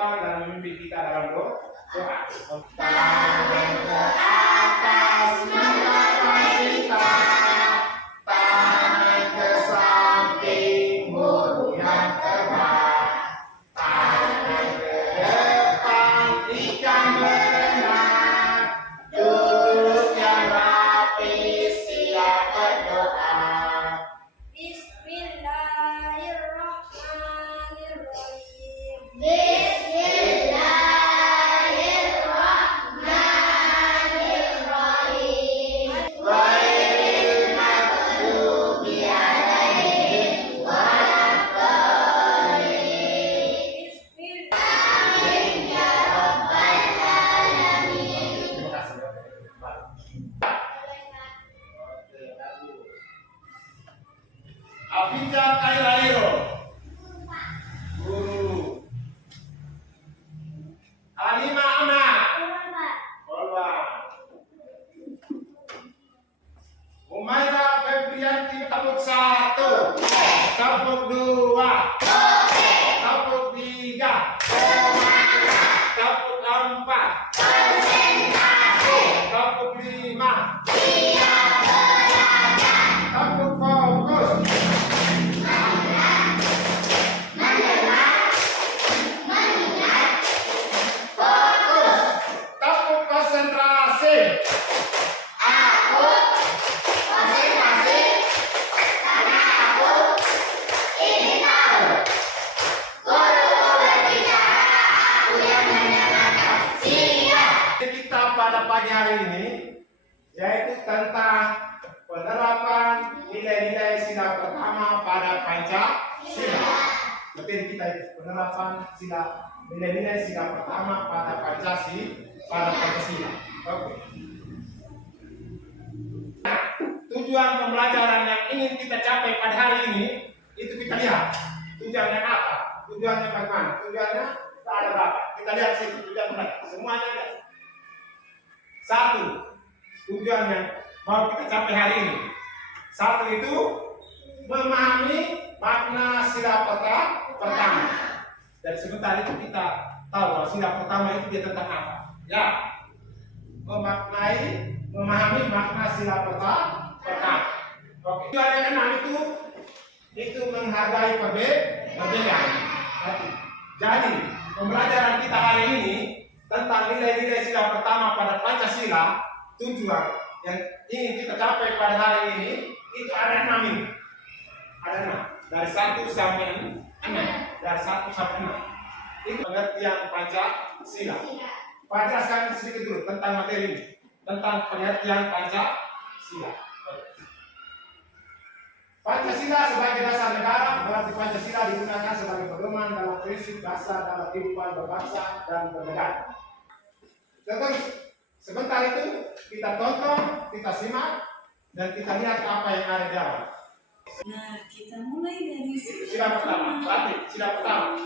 depan dan memimpin kita dalam doa. Tangan ke atas menggapai kita, tangan ke samping burung yang terbang, tangan ke depan ikan berenang, duduk yang rapi siap berdoa. Bismillahirrahmanirrahim. Bismillahirrahmanirrahim. Ghairil maghdubi alaihim waladdallin. Amin ya rabbal alamin. Terima kasih. Afija Kairairo. Guru. Alima Ama. Kolba. Umaira Febrianti Kapuk 1. Kapuk 2. Kapuk 3. Kapuk 4. Kapuk 5. Kapuk fokus. Fokus. Kapuk konsentrasi. Aku konsentrasi karena aku ingin tahu. Guru berbicara, aku yang mendengarkan. Siap. Kita pada pagi hari ini yaitu tentang penerapan nilai-nilai sila pertama pada Pancasila. Betul kita itu penerapan nilai-nilai sila pertama pada Pancasila. Oke. Nah, tujuan pembelajaran yang ingin kita capai pada hari ini itu kita lihat tujuannya apa? Tujuannya bagaimana? Tujuannya ada berapa? Kita lihat sih tujuan mereka. Semuanya lihat. Satu, tujuan yang mau kita capai hari ini. Satu itu memahami makna sila pertama. Dan sebentar itu kita tahu bahwa sila pertama itu dia tentang apa. Ya, memahami makna sila pertama. Oke. Tujuan yang keenam itu menghargai perbedaan. Jadi pembelajaran kita hari ini tentang nilai-nilai sila pertama pada Pancasila, tujuan yang ingin kita capai pada hari ini itu ada 6 ini. Ada 6. Dari 1 sampai 6. Dari 1 sampai 6. Itu pengertian Pancasila. Pak jelaskan sedikit dulu tentang materi ini. Tentang pengertian Pancasila. Pancasila sebagai dasar negara, berarti Pancasila digunakan sebagai pedoman dalam prinsip dasar dalam kehidupan berbangsa dan bernegara. Terus sebentar itu kita tonton, kita simak, dan kita lihat apa yang ada di dalam. Nah, kita mulai dari Sila pertama, berarti sila pertama.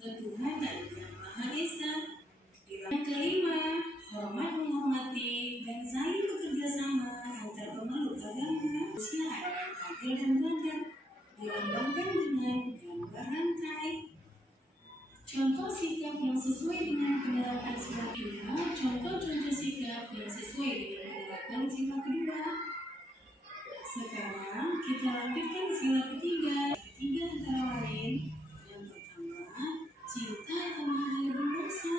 Ketuhanan yang Maha Esa. Yang kelima, hormat menghormati dan saling bekerja sama antar pemeluk agama, kemanusiaan yang adil dan beradab, dilambangkan dengan gambar rantai. Contoh sikap yang sesuai dengan penerapan sila kedua. Contoh-contoh sikap yang sesuai dengan penerapan sila kedua. Sekarang kita lanjutkan sila ketiga. Tiga antara lain. Yang pertama, cinta tanah air dan bangsa.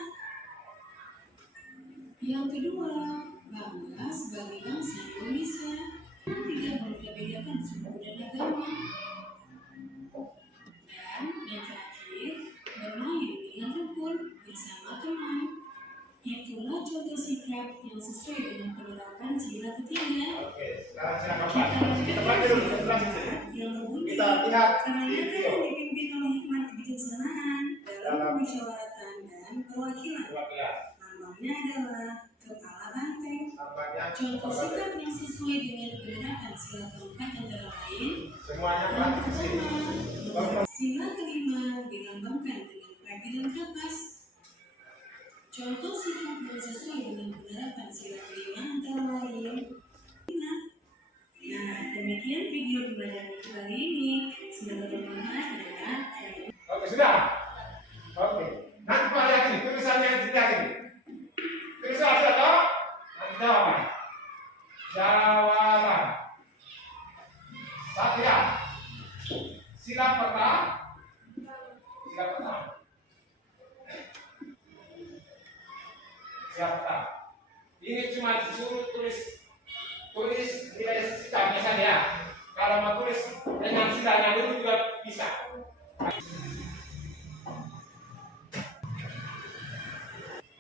Yang kedua, bangga sebagai bangsa Indonesia. Tidak berbeda-bedakan suku dan agama. Dan yang terakhir, bermain dengan rukun bersama teman. Itulah contoh sikap yang sesuai dengan penerapan sila ketiga. Oke, sekarang sila keempat. Kita baca dulu, kita jelasin saja. Yang berbunyi, Kita lihat kemenangan video. dipimpin oleh hikmat kebijaksanaan dalam musyawaratan dan perwakilan. Lambangnya adalah kepala banteng. Contoh sikap yang sesuai dengan penerapan sila keempat antara lain. Semuanya berarti di sini. Sila kelima dilambangkan dengan peradilan kapas. Contoh sikap yang sesuai dengan penerapan sila kelima antara lain. Nah, demikian video pembelajaran kali ini. Semoga bermanfaat ya. Oke, sudah. Oke. Nah, Jawaban. Jawaban. Satria. Sila pertama. Sila pertama. Sila pertama. Ini cuma disuruh tulis nilai sikapnya saja. Kalau mau tulis dengan silanya dulu juga bisa.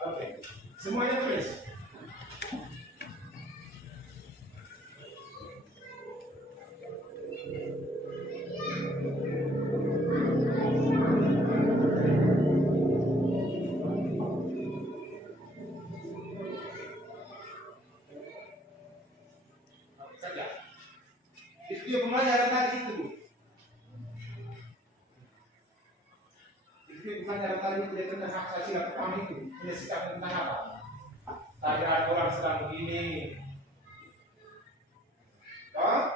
Oke, semuanya tulis. Oke, saja. Itu dia pembelajaran tadi itu. Itu pembelajaran tadi itu dia tentang hak asasi yang pertama itu. Dia sikap tentang apa? Tadi ada orang sedang begini. Toh?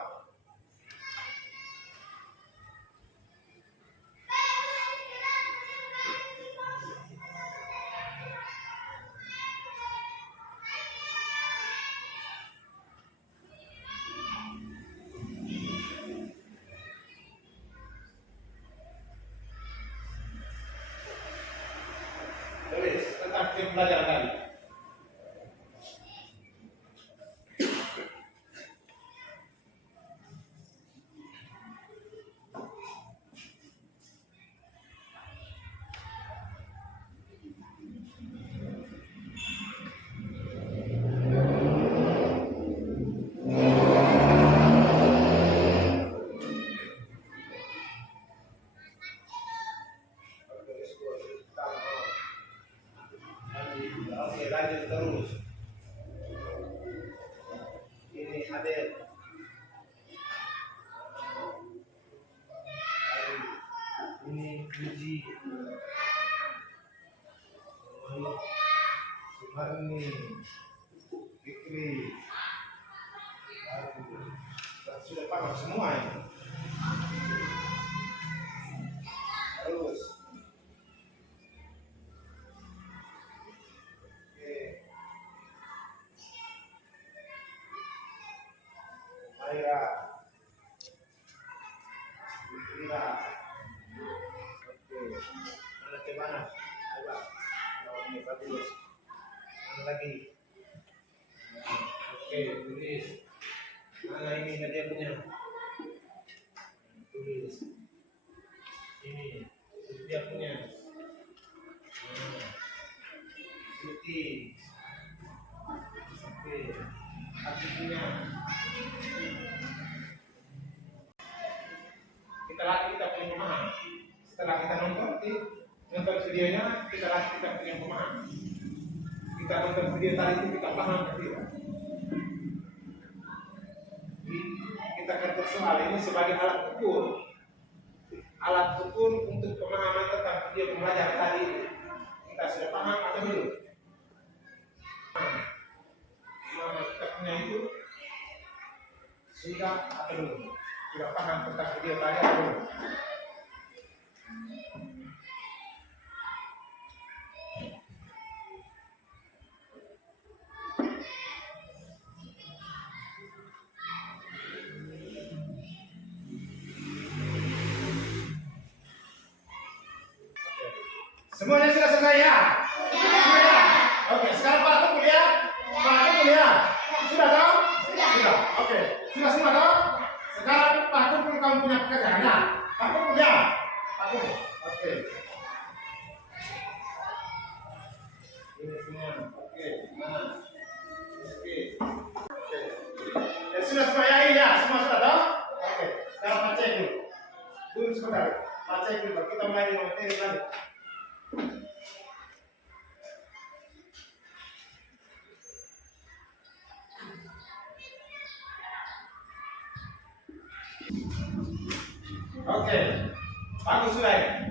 Tulis tentang pembelajaran tadi. Oke, lanjut terus. Ini Adel. Ini Puji. Suharni. Fikri. Sudah paham semua ini. Terus. Aira, Fitra, oke, mana ke mana? Coba, oh ini bagus. Mana lagi? Oke, tulis. Mana ini dia punya? Tulis. Ini dia punya. Suti. Oke, aku punya. Kita punya pemahaman. Setelah kita nonton videonya, kita punya pemahaman. Kita nonton video tadi itu kita paham tidak? Kita kerja soal ini sebagai alat ukur. Alat ukur untuk pemahaman tentang video pembelajaran tadi. Kita sudah paham atau belum? Pemahaman kita punya itu sudah atau belum? Sudah paham tentang video tadi atau belum? Semuanya sudah selesai ya? Sudah ya? Oke, sekarang Pak Aku kuliah? Pak Aku kuliah? Sudah dong? Sudah. Oke, sudah semua dong? Sekarang Pak Aku pun kamu punya pekerjaan ya? Pak Aku kuliah? Pak Aku? Oke. Ini semua. Oke, mana? Oke. Oke. Ya, sudah semua ya ini ya? Semua sudah dong? Oke, sekarang Pak cek dulu. Tunggu sebentar. Pak cek dulu. Kita mulai dengan materi lagi. Oke, bagus sudah ya?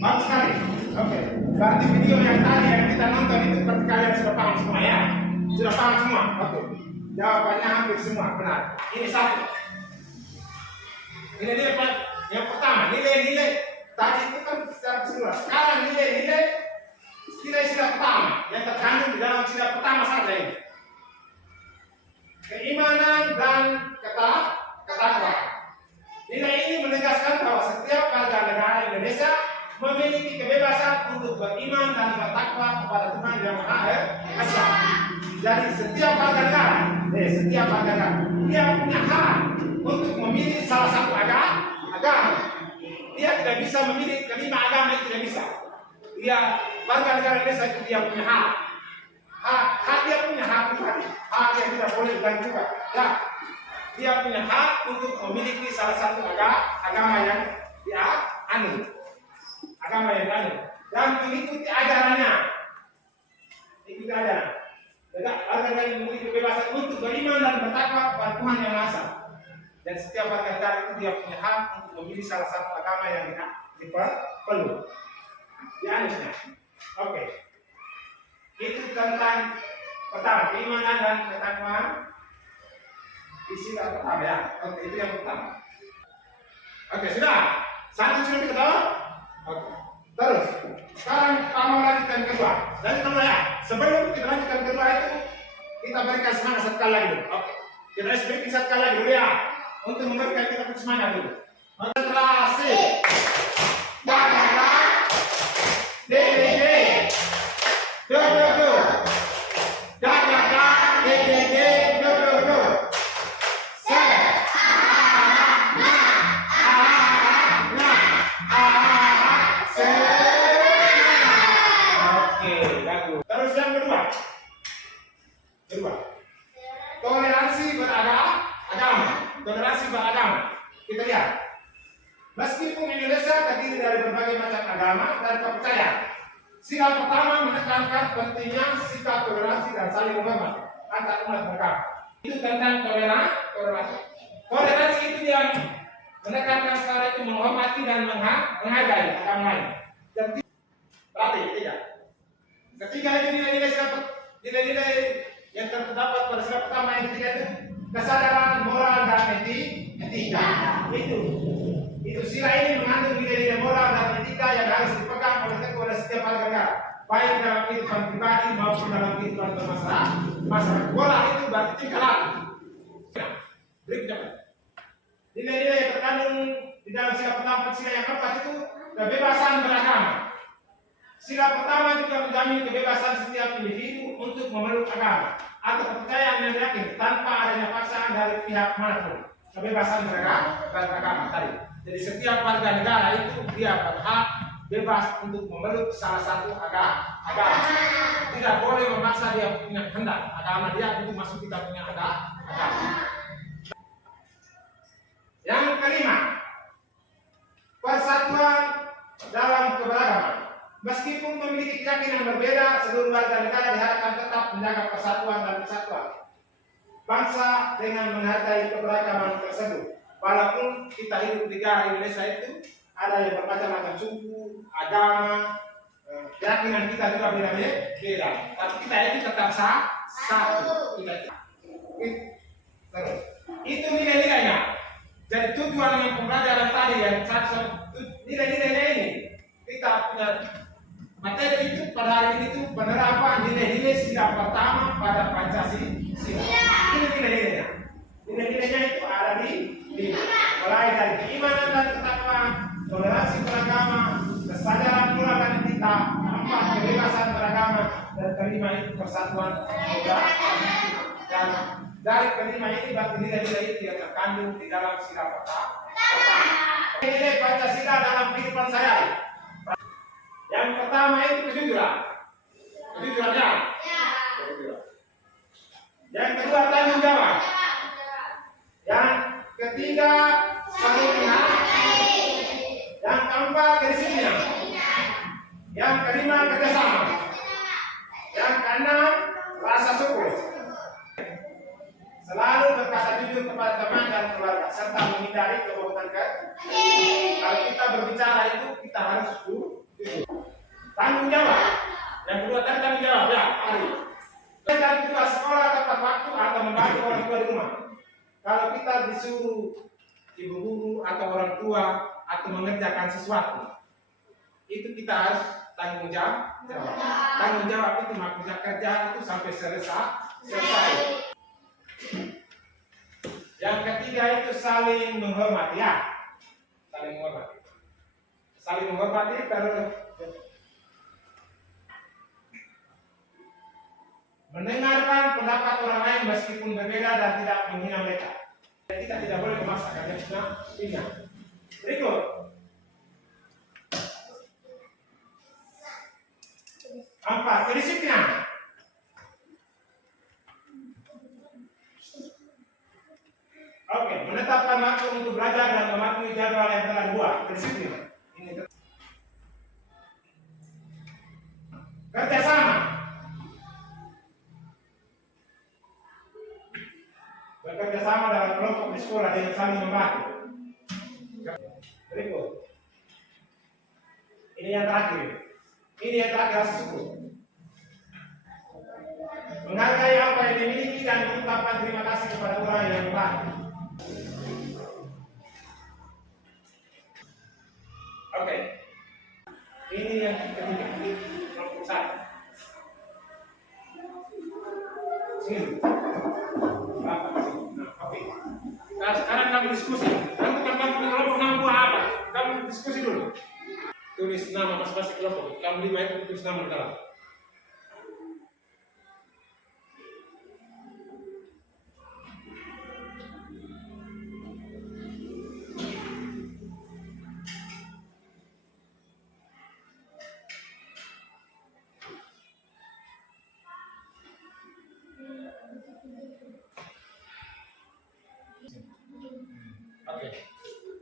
Bagus sekali. Oke, berarti video yang tadi yang kita nonton itu berarti kalian sudah paham semua ya? Sudah paham semua? Oke, jawabannya hampir semua benar. Ini satu. Ini nilai yang pertama, nilai-nilai tadi itu kan secara keseluruhan. Sekarang nilai sila pertama yang terkandung di dalam sila pertama saja ini. Yang Maha Esa. Jadi setiap warga negara dia punya hak untuk memilih salah satu agama. Dia tidak bisa memilih kelima agama, itu tidak bisa. Dia warga negara Indonesia itu dia punya hak. Hak dia punya hak pribadi. Hak yang tidak boleh diganggu juga. Ya, dia punya hak untuk memiliki salah satu agama yang dia anut. Agama yang dia anut dan mengikuti ajarannya. Ikuti ajaran. Warga negara memiliki kebebasan untuk beriman dan bertakwa kepada Tuhan Yang Maha Esa. Dan setiap warga negara itu dia punya hak untuk memilih salah satu agama yang diperlu. Dianutnya. Oke. Itu tentang pertama keimanan dan ketakwaan. Isi pertama ya. Oke, itu yang pertama. Oke, sudah. Satu sudah ketawa? Oke. Terus, sekarang kita mau lanjutkan kedua. Dan kedua ya, sebelum kita lanjutkan kedua itu, kita berikan semangat sekali lagi dulu. Oke. Kita berikan sekali lagi dulu ya. Untuk memberikan kita semangat dulu. Konsentrasi. Jakarta. DDD. Do. Jakarta. DDD. Do. Toleransi beragama. Kita lihat. Meskipun Indonesia terdiri dari berbagai macam agama dan kepercayaan, sila pertama menekankan pentingnya sikap toleransi dan saling menghormati antar umat beragama. Itu tentang toleransi. Toleransi itu yang menekankan secara itu menghormati dan menghargai agama lain. Dan berarti tidak. Ketiga itu nilai-nilai yang terdapat pada sila pertama yang ketiga itu kesadaran moral dan etika. Itu sila ini mengandung nilai-nilai moral dan etika yang harus dipegang oleh setiap warga negara, baik dalam kehidupan pribadi maupun dalam kehidupan bermasyarakat. Moral itu berarti tingkah laku. Berikutnya, nilai-nilai yang terkandung di dalam sila pertama, sila yang keempat itu kebebasan beragama. Sila pertama juga menjamin kebebasan setiap individu untuk memeluk agama atau kepercayaan yang yakin tanpa adanya paksaan dari pihak manapun. Kebebasan beragama tadi. Jadi setiap warga negara itu dia berhak bebas untuk memeluk salah satu agama. Tidak boleh memaksa dia punya kehendak agama dia untuk masuk kita punya agama. Yang kelima, persatuan dalam keberagaman. Meskipun memiliki keyakinan berbeda, seluruh warga negara diharapkan tetap menjaga persatuan dan kesatuan bangsa dengan menghargai keberagaman tersebut. Walaupun kita hidup di negara Indonesia itu ada yang bermacam-macam suku, agama, keyakinan kita juga beda-beda. Tapi kita itu tetap satu. Terus, itu nilai-nilainya. Jadi tujuan yang pembelajaran tadi yang nilai-nilainya ini kita punya materi itu pada hari ini itu penerapan nilai-nilai sila pertama pada Pancasila. Ini nilai-nilainya. Nilai-nilainya itu ada di mulai dari keimanan dan ketakwaan, toleransi beragama, kesadaran moral dan etika, keempat kebebasan beragama, dan kelima itu persatuan dan dari kelima ini berarti nilai-nilai itu yang terkandung di dalam sila pertama. Nilai Pancasila dalam kehidupan saya. Yang pertama itu kejujuran. Kejujurannya. Yang kedua tanggung jawab. Yang ketiga saling menghargai. Yang keempat kedisiplinan. Yang kelima kerjasama. Yang keenam rasa syukur. Selalu berkata jujur kepada teman dan keluarga serta menghindari kebohongan. Kalau kita berbicara itu kita harus jujur. Tanggung jawab. Yang kedua tanggung jawab ya, hari. Dan juga sekolah tepat waktu atau membantu orang tua di rumah. Kalau kita disuruh ibu guru atau orang tua atau mengerjakan sesuatu, itu kita harus tanggung jawab. Tanggung jawab itu maksudnya kerja itu sampai selesai. Yang ketiga itu saling menghormati ya. Saling menghormati kalau mendengarkan pendapat orang lain meskipun berbeda dan tidak menghina mereka. Kita tidak boleh memaksakan yang sudah ingat. Berikut. Empat, kedisiplinan. Oke, menetapkan waktu untuk belajar dan mematuhi jadwal yang telah dibuat. Kedisiplinan. Ini kerjasama. Bekerja sama dalam kelompok di sekolah dengan saling membantu. Berikut. Ini yang terakhir. Ini yang terakhir rasa syukur. Menghargai apa yang dimiliki dan mengucapkan terima kasih kepada orang yang membantu. Oke. Ini yang ketiga. Kelompok satu. Sini. Nah, sekarang kamu diskusi. Kamu kelompok nama apa? Kamu diskusi dulu. Tulis nama masing-masing kelompok. Kamu 5 itu tulis nama di dalam. Oke,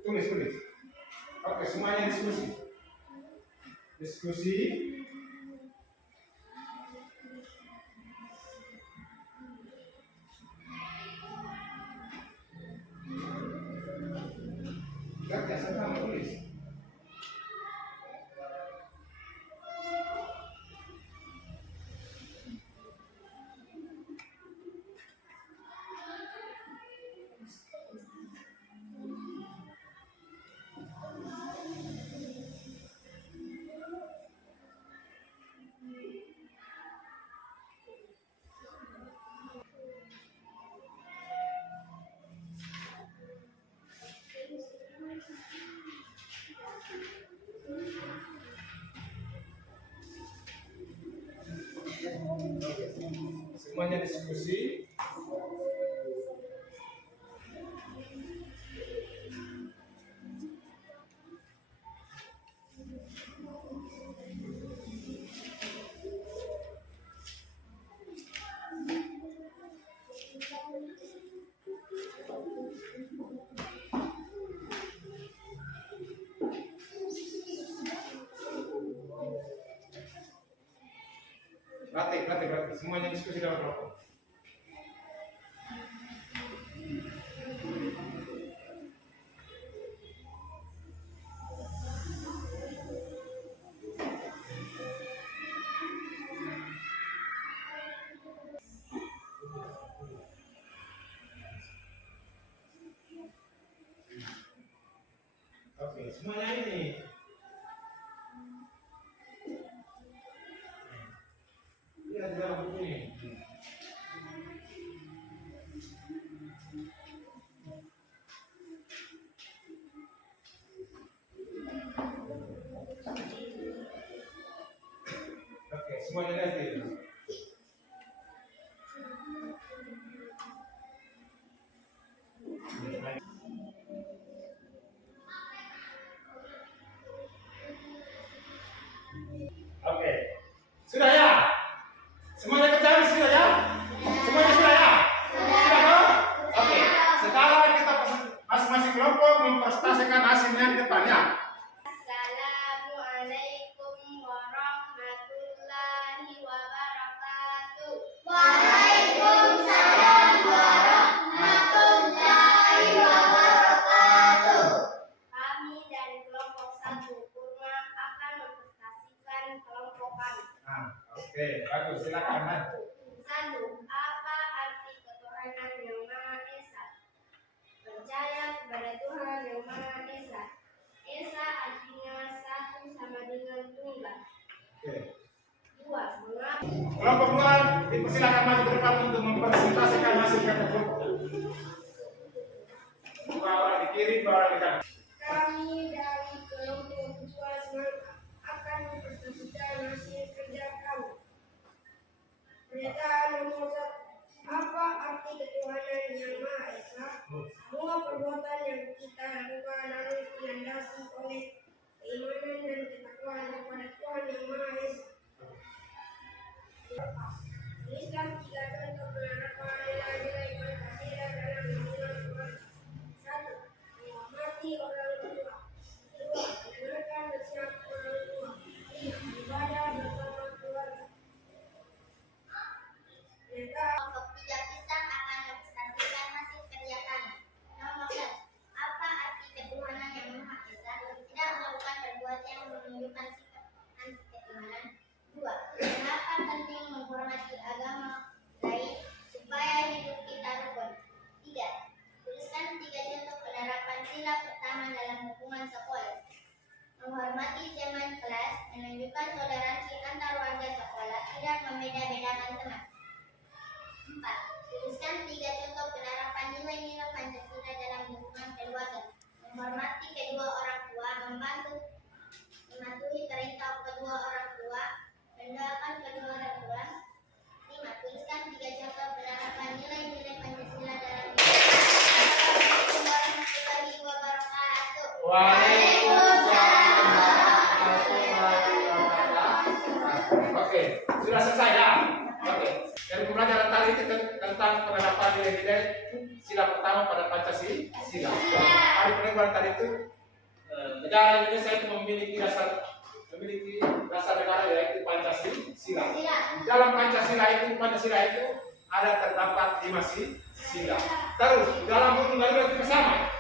tulis. Oke, semuanya diskusi. Diskusi. Kerja sama tulis. Semuanya diskusi. Latih. Semuanya diskusi dalam kelompok. Oke, semuanya ini. Lihat di dalam buku ini. Oke, semuanya lihat ini. Oke, sudah ya? Semuanya kerjaan sudah ya? Semuanya sudah ya? Sudah dong? Oke, sekarang kita masing-masing kelompok mempresentasikan hasilnya di depan ya. Assalamualaikum warahmatullahi wabarakatuh. Waalaikumsalam warahmatullahi wabarakatuh. Kami dari kelompok 1 Kurma akan mempresentasikan kelompok kami. Oke, bagus. Silakan, Man. 1. Apa arti ketuhanan yang Maha Esa? Percaya kepada Tuhan yang Maha Esa. Esa artinya satu sama dengan tunggal. Oke. 2. Mengapa Kelompok 2 dipersilakan maju ke depan untuk mempresentasikan hasil kerja kelompok. 2 orang di kiri, 2 orang di kanan. Kami dari kelompok 2 semangat akan mempresentasikan hasil kerja kami. Pernyataan Yang Maha Esa, semua perbuatan yang kita lakukan harus dilandasi oleh keimanan dan ketakwaan kepada Tuhan Yang Maha Esa. Islam tiga contoh penerapan nilai-nilai Pancasila dalam lingkungan keluarga. 1. Menghormati orang tua. 2. Mendengarkan nasihat orang tua. 3. Ibadah bersama keluarga. Kelompok 3 pisang akan mempresentasikan hasil kerja kami. Nomor 1. Apa arti ketuhanan yang Maha Esa? Tidak melakukan perbuatan yang menunjukkan sikap anti keimanan. 2. Kenapa penting menghormati agama lain supaya hidup kita rukun? 3. Tuliskan 3 contoh penerapan sila pertama dalam hubungan sekolah. Menghormati teman kelas, menunjukkan toleransi antar warga sekolah, tidak membeda-bedakan teman. 4. Tuliskan 3 contoh penerapan nilai-nilai Pancasila dalam lingkungan keluarga. Menghormati kedua orang tua, mematuhi perintah kedua orang tua, mendoakan kedua orang tua. 5. Tuliskan 3 contoh penerapan nilai-nilai Pancasila dalam lingkungan keluarga. Assalamualaikum warahmatullahi wabarakatuh. Oke, sudah selesai ya. Oke, dari pembelajaran tadi itu tentang penerapan nilai-nilai sila pertama pada Pancasila. Hari penerapan tadi itu negara Indonesia itu memiliki dasar negara yaitu Pancasila. Dalam Pancasila itu ada terdapat 5 sila. Terus dalam Hukum Garuda itu sama.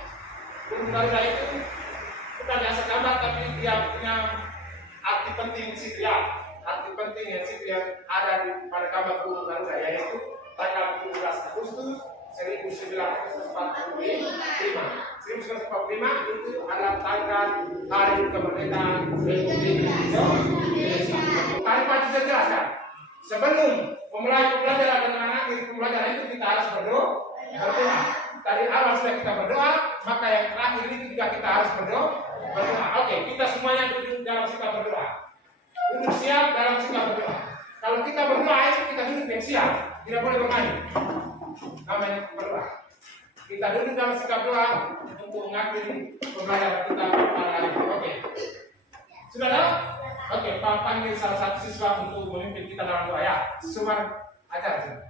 Hukum Garuda itu bukan biasa gambar tapi dia punya arti penting sitrial. Arti penting yang ada pada kabar Hukum Garuda yaitu tanggal 17 Agustus 1945. 1945 itu adalah tanggal hari kemerdekaan Republik Indonesia. Tadi Pak sudah jelaskan. Sebelum memulai pembelajaran dan mengakhiri pembelajaran itu kita harus berdoa. Tadi awal sudah kita berdoa, maka yang terakhir ini juga kita harus berdoa. Oke, kita semuanya duduk dalam sikap berdoa. Duduk siap dalam sikap berdoa. Kalau kita berdoa itu kita duduk yang siap, tidak boleh bermain. Namanya berdoa. Kita duduk dalam sikap doa untuk mengakhiri pembelajaran kita pada hari ini. Oke. Sudah tahu? Oke, Pak panggil salah satu siswa untuk memimpin kita dalam doa ya. Sumar ajar.